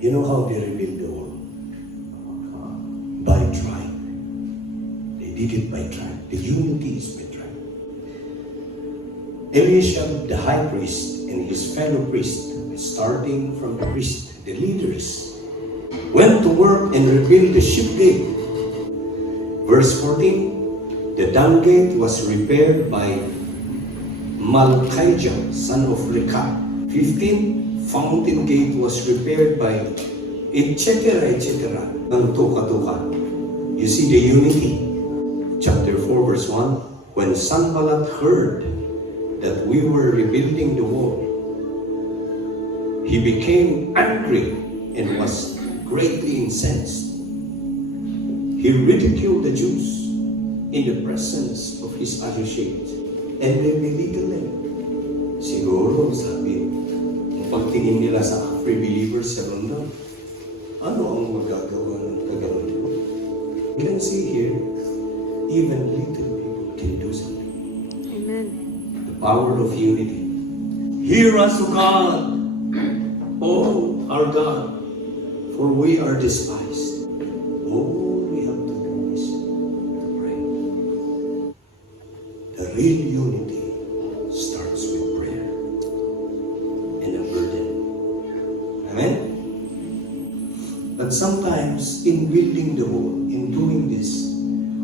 You know how they rebuilt the wall? By tribe. They did it by tribe. The unity is by tribe. Eliashib, the high priest, and his fellow priest, starting from the priest, the leaders, went to work and rebuilt the sheep gate. Verse 14, the dung gate was repaired by Malchijah, son of Rekah. 15, fountain gate was repaired by etc. Ang tuka-tuka. You see the unity. Chapter 4 verse 1, when Sanballat heard that we were rebuilding the wall, he became angry and was greatly incensed. He ridiculed the Jews in the presence of his associates, and they belittled them. Siguro, sabi, pagtingin nila sa free believers sa London, ano ang magagawa ng Tagalog? You can see here, even little people can do something. Amen. The power of unity. Hear us, O God, O our God, for we are despised. All we have to do is pray. The real unity starts with prayer and a burden. Amen? But sometimes in building the wall, in doing this,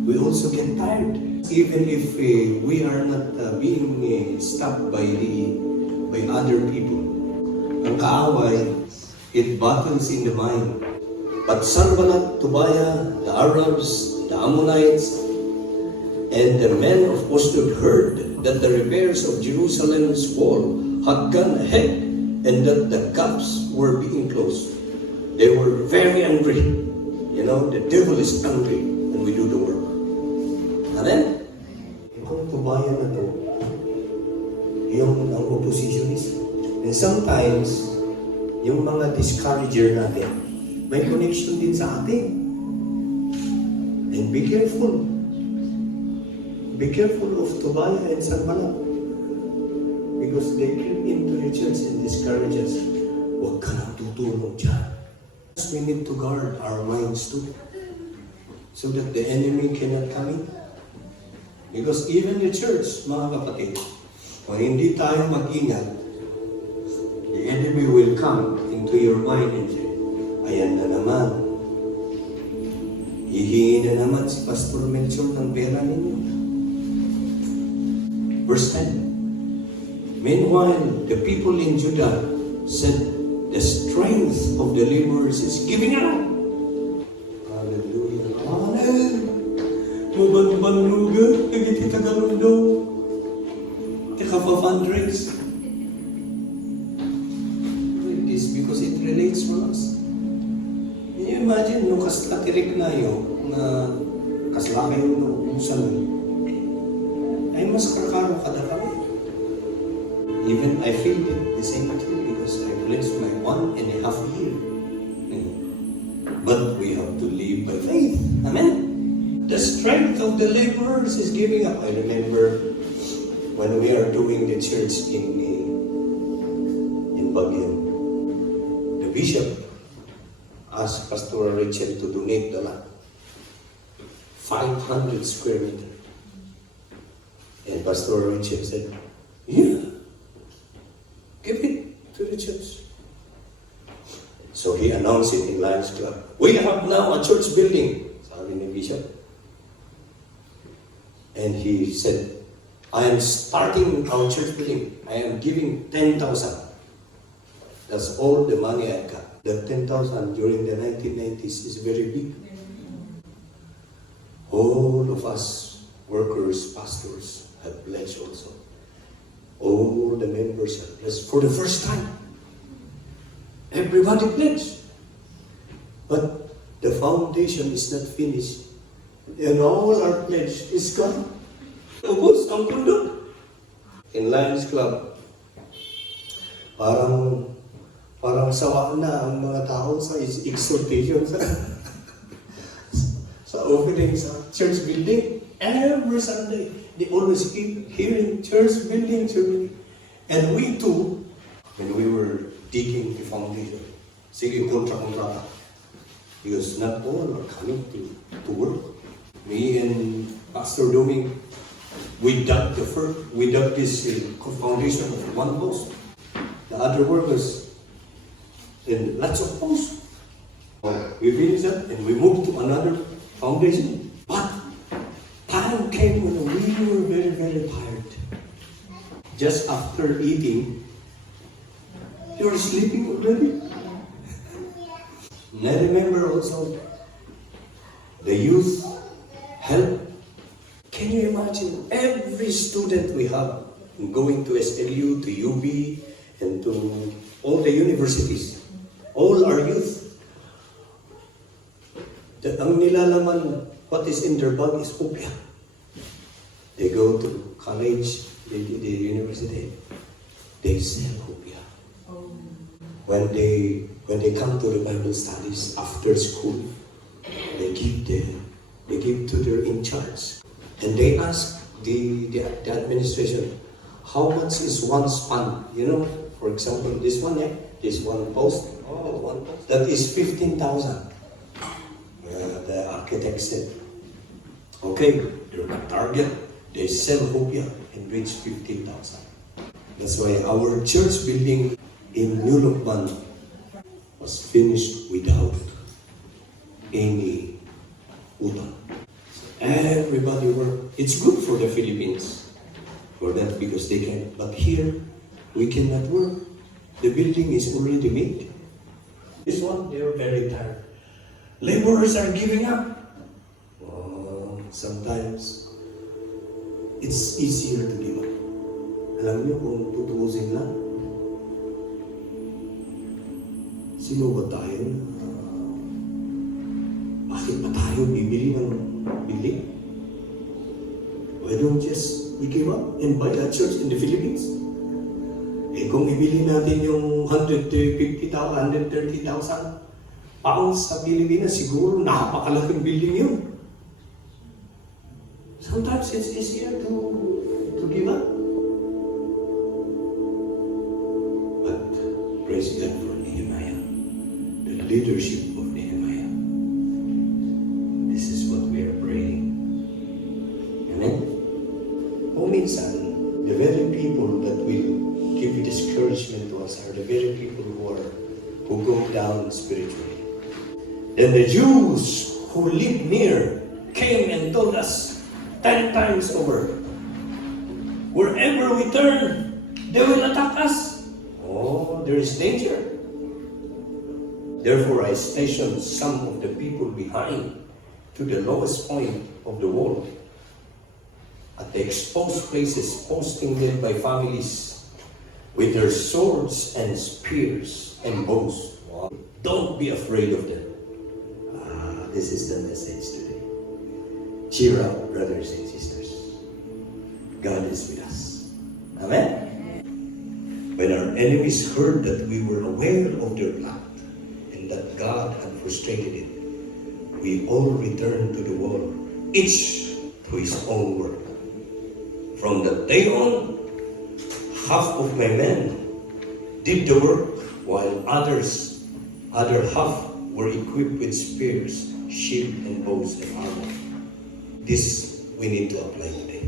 we also get tired. Even if we are not being stopped by other people. Ang kaaway, it battles in the mind. But Sanballat, Tobiah, the Arabs, the Ammonites, and the men of Ptr heard that the repairs of Jerusalem's wall had gone ahead and that the gaps were being closed. They were very angry. You know, the devil is angry when we do the work. And then, itong Tobiah na to, yung ang oppositionist. And sometimes, yung mga discourager natin, may connection din sa atin. And be careful. Be careful of Tobiah and Sanballat. Because they creep into the church and discourage us. Huwag ka nang tutulong dyan. We need to guard our minds too. So that the enemy cannot come in. Because even the church, mga kapatid, kung hindi tayo mag-ingat, the enemy will come into your mind and say, ayan na naman. Hihingi na naman si Ptr Mel ng pera ninyo. Verse 10. Meanwhile, the people in Judah said, the strength of the laborers is giving out. Hallelujah. Amen. Maban-banuga, nagiti Tagalog daw. Tika pa fundraise. This because it relates to us. Can you imagine, nung kaslatirik na yun, na kaslakay nung salon, ay mas kakaro kada kami. Even I feel it the same too because I blessed my 1.5 year. But we have to live by faith. Amen? The strength of the laborers is giving up. I remember when we are doing the church in Baguio, the bishop asked Pastor Richard to donate the land, 500 square meter. And Pastor Richard said, yeah, give it to the church. So he announced it in Lions Club. We have now a church building, sabi ni Bishop. And he said, I am starting our church building. I am giving 10,000. That's all the money I got. The 10,000 during the 1990s is very big. All of us workers, pastors have pledged also. All the members have pledged for the first time. Everybody pledged. But the foundation is not finished. And all our pledge is gone. Ubus ang pundo. In Lions Club, parang sawa na ang mga tao sa exhortation sa opening sa church building. Every Sunday, they always keep hearing church building. And we too, when we were digging the foundation, sige, kontra-kontrata. Because not all are coming to work. Me and Pastor Doming, we dug this foundation of one post. The other workers, and lots of posts. We finished that and we moved to another foundation. But time came when we were very, very tired. Just after eating, you were sleeping already. And I remember also the youth help. Can you imagine every student we have going to SLU, to UB, and to all the universities, all our youth. Ang nilalaman, what is in their bag is opium. They go to college, the university, they sell opium. When they come to the Bible studies after school, they give to their in charge, and they ask the administration, how much is one span? You know, for example, this one, this one post, that is 15,000. The architect said, okay, they're a target. They sell opium and reach 15,000. That's why our church building in New Lukban was finished without any utang. Everybody worked. It's good for the Philippines for that because they can. But here, we cannot work. The building is already made. This one, they are very tired. Laborers are giving up. Sometimes, it's easier to give up. Alam niyo kung tutuusin lang. Sino ba tayo? Bakit pa tayo bibili ng building? Why don't we give up and buy a church in the Philippines? Eh kung ibili natin yung 150,000, 130,000 pounds sa Pilipinas, siguro napakalaking building yun. Sometimes it's easier to give up. But praise God for Nehemiah, the leadership of Nehemiah. This is what we are praying. Amen? Kung minsan, the very people that will give discouragement to us are the very people who go down spiritually. Then the Jews who lived near came and told us 10 times over, wherever we turn, they will attack us. Oh, there is danger. Therefore, I stationed some of the people behind to the lowest point of the wall, at the exposed places, posting them by families with their swords and spears and bows. Wow. Don't be afraid of them. This is the message today. Cheer up, brothers and sisters. God is with us. Amen? When our enemies heard that we were aware of their plot and that God had frustrated it, we all returned to the wall, each to his own work. From that day on, half of my men did the work, while other half were equipped with spears, shield, and bows and armor. This we need to apply today.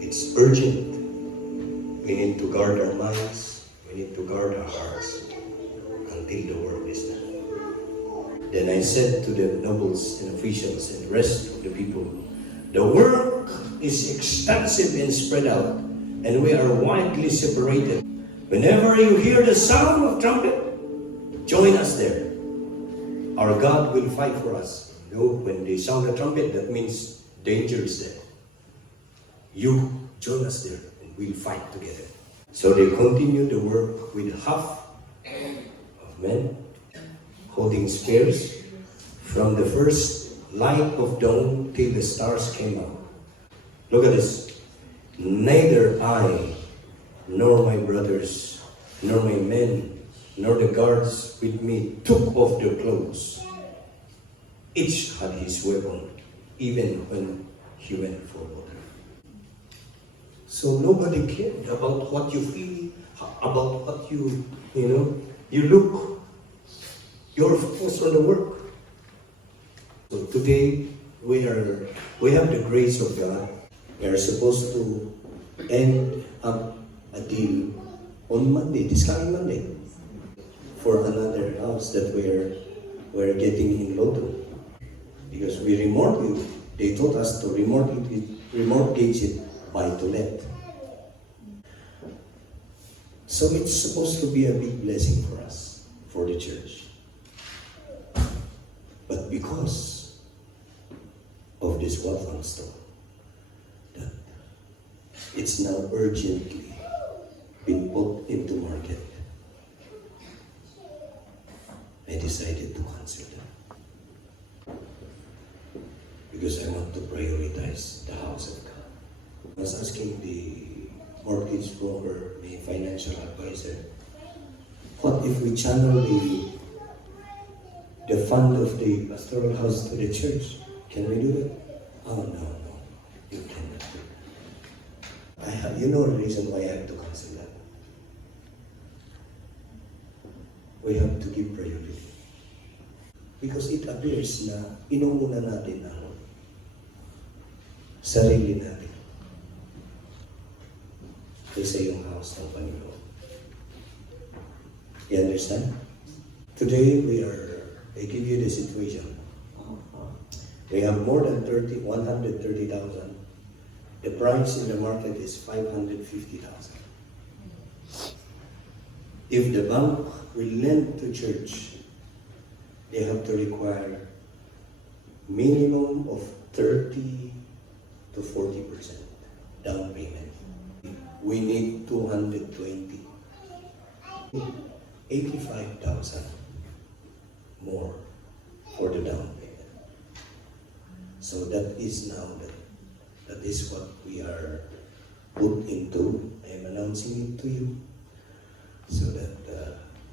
It's urgent. We need to guard our minds. We need to guard our hearts until the work is done. Then I said to the nobles and officials and the rest of the people, the work is extensive and spread out, and we are widely separated. Whenever you hear the sound of trumpet, join us there. Our God will fight for us. When they sound the trumpet, that means danger is there. You join us there and we'll fight together. So they continued the work with half of men holding spears from the first light of dawn till the stars came out. Look at this. Neither I, nor my brothers, nor my men, nor the guards with me took off their clothes. Each had his weapon, even when he went for water. So nobody cared about what you feel, about what you look. You're focused on the work. So today, we have the grace of God. We are supposed to end up a deal on Monday, this coming Monday, for another house that we're getting in Lotto. Because we remortgage, they told us to remortgage it by to let. So it's supposed to be a big blessing for us, for the church. But because of this Waltham storm, that it's now urgently been put into market, I decided to cancel that. Because I want to prioritize the house of God. I was asking the mortgage broker, the financial advisor, what if we channel the fund of the pastoral house to the church? Can we do that? Oh, no, you cannot do that. You know the reason why I have to cancel that? We have to give priority. Because it appears na inuuna natin ang sarili natin kaysa yung house ng Panginoon. You understand? Today I give you the situation. We have more than 130,000. The price in the market is 550,000. If the bank will lend to church, they have to require minimum of 30 to 40% down payment. We need 220. 85,000 more for the down payment. So that is now that is what we are put into. I am announcing it to you so that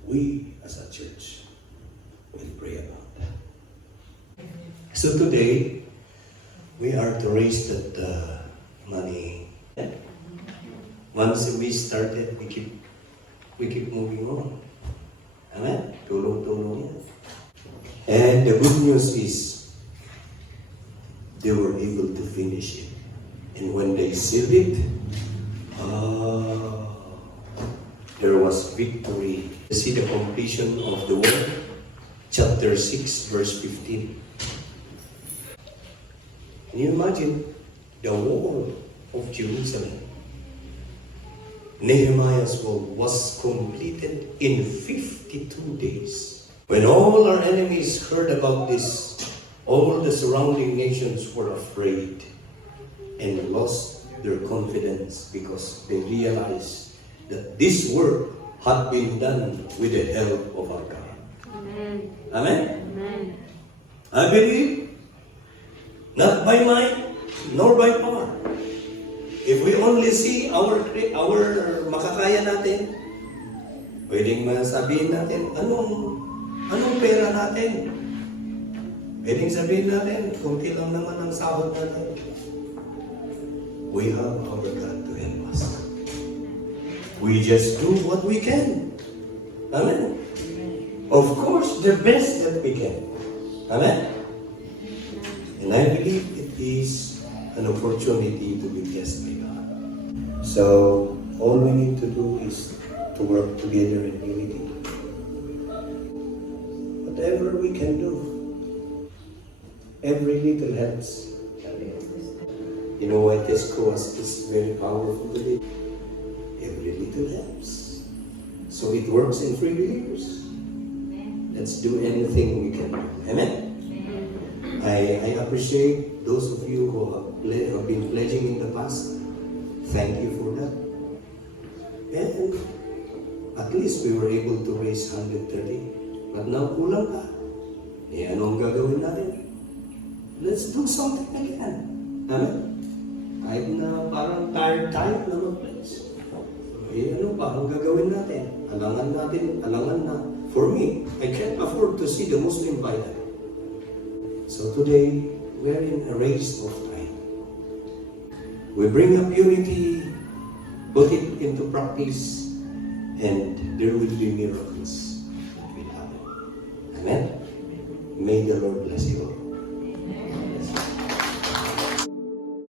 we as a church will pray about that. So today we are to raise that money. Once we started, we keep moving on. Amen? Tulong-tulong yan. And the good news is, they were able to finish it. And when they sealed it, there was victory. You see the completion of the word, chapter 6, verse 15. Can you imagine the wall of Jerusalem? Nehemiah's wall was completed in 52 days. When all our enemies heard about this, all the surrounding nations were afraid and lost their confidence because they realized that this work had been done with the help of our God. Amen. Amen? Amen. I believe, not by might, nor by power. If we only see our makakaya natin, pwedeng masabihin natin, anong pera natin? Pwedeng sabihin natin, kunti lang naman ang sahod natin. We have our God to help us. We just do what we can. Amen? Of course, the best that we can. Amen? And I believe it is an opportunity to be blessed by God. So, all we need to do is to work together in unity. Whatever we can do, every little helps. You know why Tesco is very powerful today? Every little helps. So it works in 3 believers. Let's do anything we can do. Amen? I appreciate those of you who have been pledging in the past. Thank you for that. And at least we were able to raise 130. But now kulang ka. Anong gagawin natin? Let's do something again. Amen? Kahit na parang tired na mag-pledge. Ano pa ang gagawin natin? Alangan na. For me, I can't afford to see the Muslim violent. So today, we're in a race of time. We bring up unity, put it into practice, and there will be miracles that will happen. Amen? May the Lord bless you all.